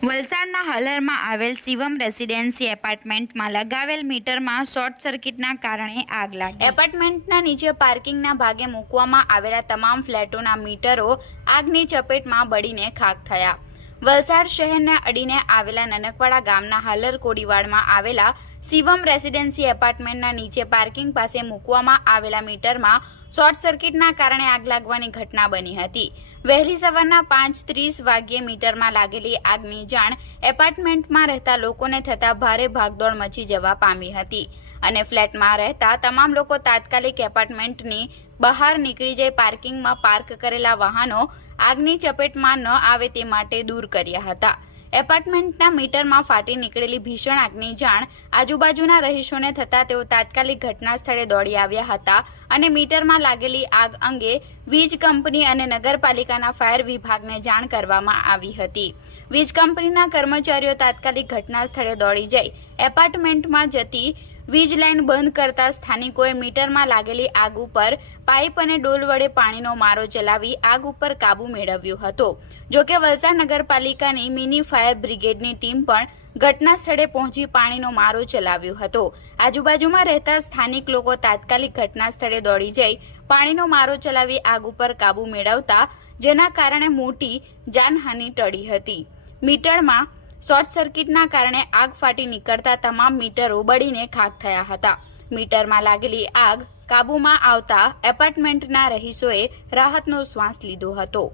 વલસાડના હલરમાં આવેલ શિવમ રેસિડેન્સી એપાર્ટમેન્ટમાં લગાવેલ મીટરમાં શોર્ટ સર્કિટના કારણે આગ લાગી। એપાર્ટમેન્ટના નીચે પાર્કિંગના ભાગે મૂકવામાં આવેલા તમામ ફ્લેટોના મીટરો આગની ચપેટમાં બળીને ખાખ થયા। વલસાડ શહેરને અડીને આવેલા નનકવાડા ગામના હલર કોડીવાડમાં આવેલા શિવમ રેસિડેન્સી એપાર્ટમેન્ટના નીચે પાર્કિંગ પાસે મૂકવામાં આવેલા મીટરમાં શોર્ટ સર્કિટના કારણે આગ લાગવાની ઘટના બની હતી। વહેલી સવારના 5:30 વાગ્યે મીટરમાં લાગેલી આગની જાણ એપાર્ટમેન્ટમાં રહેતા લોકોને થતા ભારે ભાગદોડ મચી જવા પામી હતી અને ફ્લેટમાં રહેતા તમામ લોકો તાત્કાલિક એપાર્ટમેન્ટની બહાર નીકળી જઈ પાર્કિંગમાં પાર્ક કરેલા વાહનો આગની ચપેટમાં ન આવે તે માટે દૂર કર્યા હતા। એપાર્ટમેન્ટના મીટરમાં ફાટી નીકળેલી ભીષણ આગની જાણ આજુબાજુના રહીશોને થતા તેઓ તાત્કાલિક ઘટના સ્થળે દોડી આવ્યા હતા અને મીટરમાં લાગેલી આગ અંગે વીજ કંપની અને નગરપાલિકાના ફાયર વિભાગને જાણ કરવામાં આવી હતી। વીજ કંપનીના કર્મચારીઓ તાત્કાલિક ઘટના સ્થળે દોડી જઈ એપાર્ટમેન્ટમાં જતી વીજ લાઇન બંધ કરતા સ્થાનિકોએ મીટરમાં લાગેલી આગ ઉપર પાઇપ અને ડોલ વડે પાણીનો મારો ચલાવી આગ ઉપર કાબુ મેળવ્યો હતો। જોકે વલસાડ નગરપાલિકાની મિની ફાયર બ્રિગેડની ટીમ પણ ઘટના સ્થળે પહોંચી પાણીનો મારો ચલાવ્યો હતો। આજુબાજુમાં રહેતા સ્થાનિક લોકો તાત્કાલિક ઘટના સ્થળે દોડી જઈ પાણીનો મારો ચલાવી આગ ઉપર કાબુ મેળવતા જેના કારણે મોટી જાનહાનિ ટળી હતી। મીટરમાં શોર્ટ સર્કિટના કારણે આગ ફાટી નીકળતા તમામ મીટરો બળીને ખાખ થયા હતા। મીટરમાં લાગેલી આગ કાબૂમાં આવતા એપાર્ટમેન્ટના રહીશોએ રાહતનો શ્વાસ લીધો હતો।